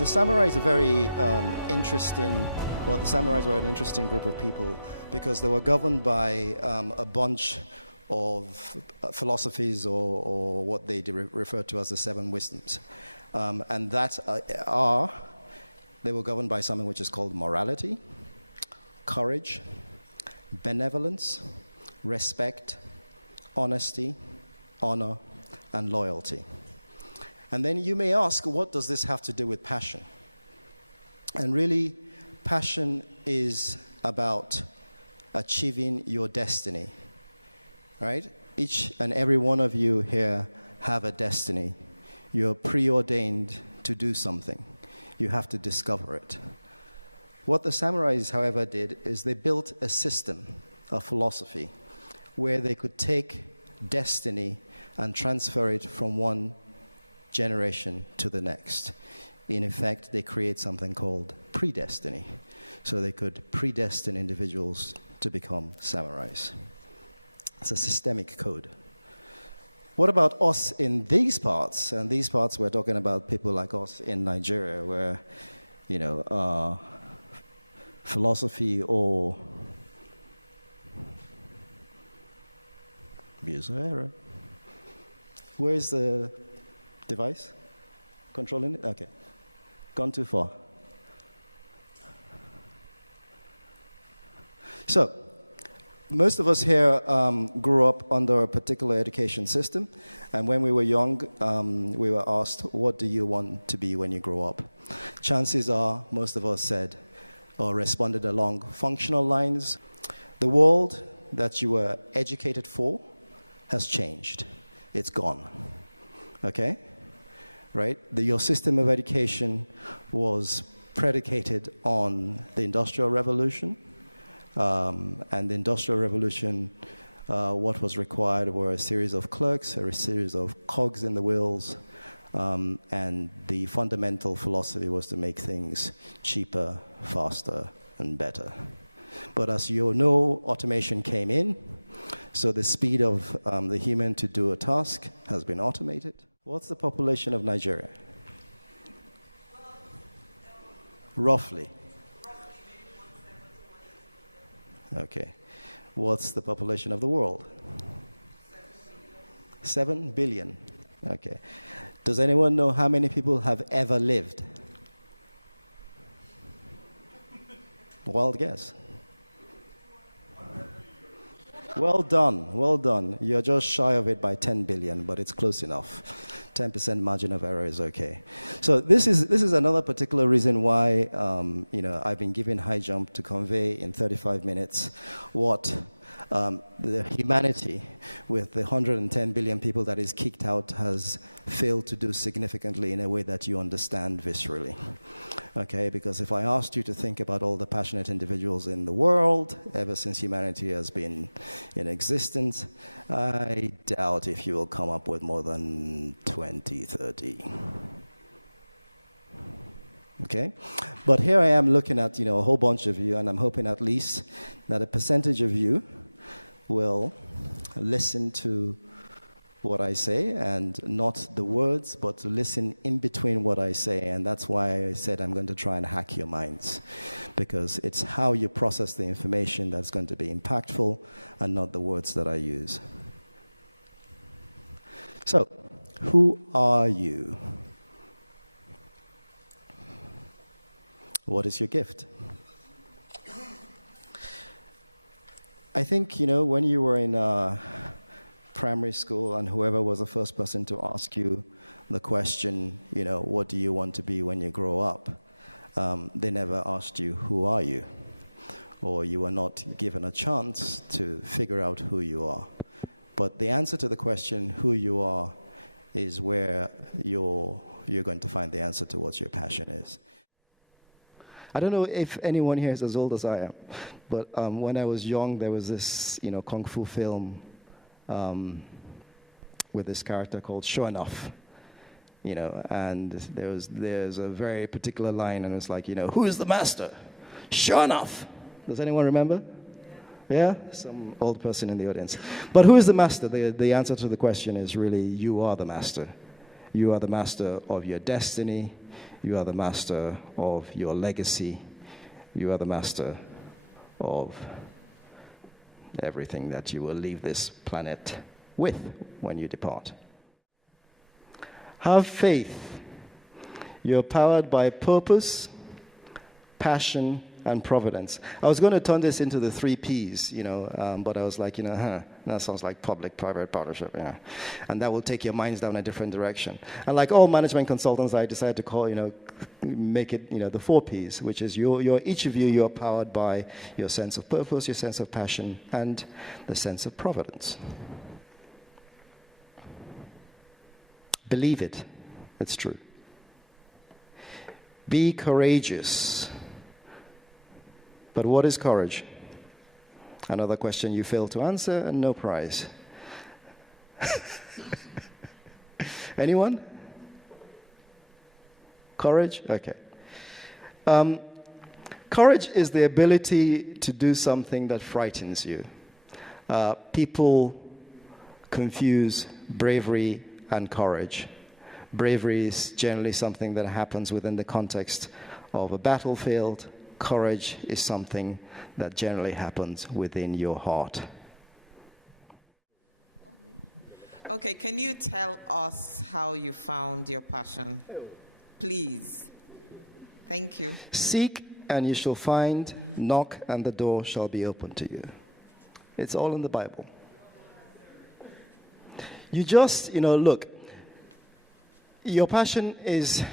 The samurai is a very interesting, well, the samurais were an interesting group of people because they were governed by a bunch of philosophies or what they refer to as the seven wisdoms. And that they were governed by something which is called morality, courage, benevolence, respect, honesty, honor, and loyalty. And then you may ask, what does this have to do with passion? And really, passion is about achieving your destiny, right? Each and every one of you here have a destiny. You're preordained to do something. You have to discover it. What the samurais, however, did is they built a system, a philosophy, where they could take destiny and transfer it from one generation to the next. In effect, they create something called predestiny. So they could predestine individuals to become samurais. It's a systemic code. What about us in these parts? And these parts, we're talking about people like us in Nigeria, where, philosophy or user error. Where's the device? Controlling it? Okay. Gone too far. So, most of us here grew up under a particular education system, and when we were young, we were asked, what do you want to be when you grow up? Chances are, most of us said, or responded along functional lines. The world that you were educated for has changed. It's gone. Okay? Right? Your system of education was predicated on the Industrial Revolution. And the Industrial Revolution, what was required were a series of clerks, a series of cogs in the wheels, and the fundamental philosophy was to make things cheaper, faster, and better. But as you know, automation came in, so the speed of the human to do a task has been automated. What's the population of Nigeria? Roughly. Okay. What's the population of the world? 7 billion. Okay. Does anyone know how many people have ever lived? Wild guess. Well done, well done. You're just shy of it by 10 billion, but it's close enough. 10% margin of error is okay. So this is another particular reason why I've been given high jump to convey in 35 minutes what the humanity with the 110 billion people that is kicked out has failed to do significantly in a way that you understand viscerally. Okay, because if I asked you to think about all the passionate individuals in the world ever since humanity has been in existence, I doubt if you will come up with more than 20, 30. Okay? But here I am looking at, a whole bunch of you, and I'm hoping at least that a percentage of you will listen to what I say, and not the words, but to listen in between what I say. And that's why I said I'm going to try and hack your minds, because it's how you process the information that's going to be impactful and not the words that I use. So, who are you? What is your gift? I think, when you were in primary school and whoever was the first person to ask you the question, what do you want to be when you grow up? They never asked you, who are you? Or you were not given a chance to figure out who you are. But the answer to the question, who you are, is where you're going to find the answer to what your passion is. I don't know if anyone here is as old as I am, but when I was young, there was this, kung fu film with this character called Sure Enough, and there's a very particular line, and it's like, who is the master? Sure enough. Does anyone remember? Yeah? Some old person in the audience. But who is the master? The answer to the question is really, you are the master. You are the master of your destiny. You are the master of your legacy. You are the master of everything that you will leave this planet with when you depart. Have faith. You're powered by purpose, passion, and providence. I was going to turn this into the 3 Ps, but I was like, that sounds like public-private partnership, and that will take your minds down a different direction. And like all management consultants, I decided to call, make it, the 4 Ps, which is each of you, you're powered by your sense of purpose, your sense of passion, and the sense of providence. Believe it. It's true. Be courageous. But what is courage? Another question you failed to answer, and no prize. Anyone? Courage? Okay. Courage is the ability to do something that frightens you. People confuse bravery and courage. Bravery is generally something that happens within the context of a battlefield. Courage is something that generally happens within your heart. Okay, can you tell us how you found your passion? Please. Thank you. Seek and you shall find, knock and the door shall be opened to you. It's all in the Bible. You just, look, your passion is...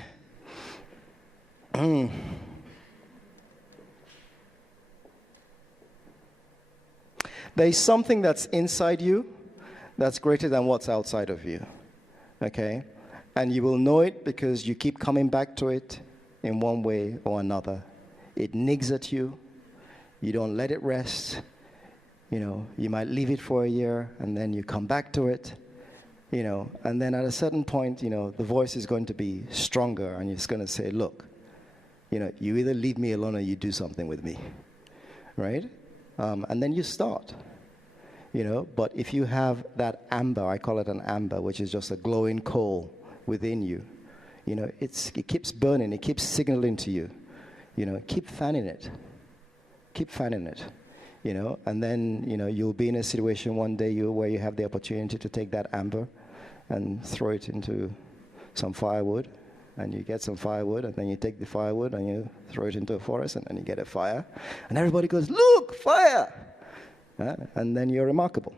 There is something that's inside you that's greater than what's outside of you, okay? And you will know it because you keep coming back to it in one way or another. It nigs at you. You don't let it rest. You might leave it for a year, and then you come back to it, and then at a certain point, the voice is going to be stronger, and it's going to say, look, you either leave me alone or you do something with me, right? And then you start, but if you have that amber, I call it an amber, which is just a glowing coal within you, it keeps burning, it keeps signaling to you, keep fanning it, and then, you'll be in a situation one day where you have the opportunity to take that amber and throw it into some firewood, and you get some firewood, and then you take the firewood and you throw it into a forest, and then you get a fire, and everybody goes, look, fire! And then you're remarkable.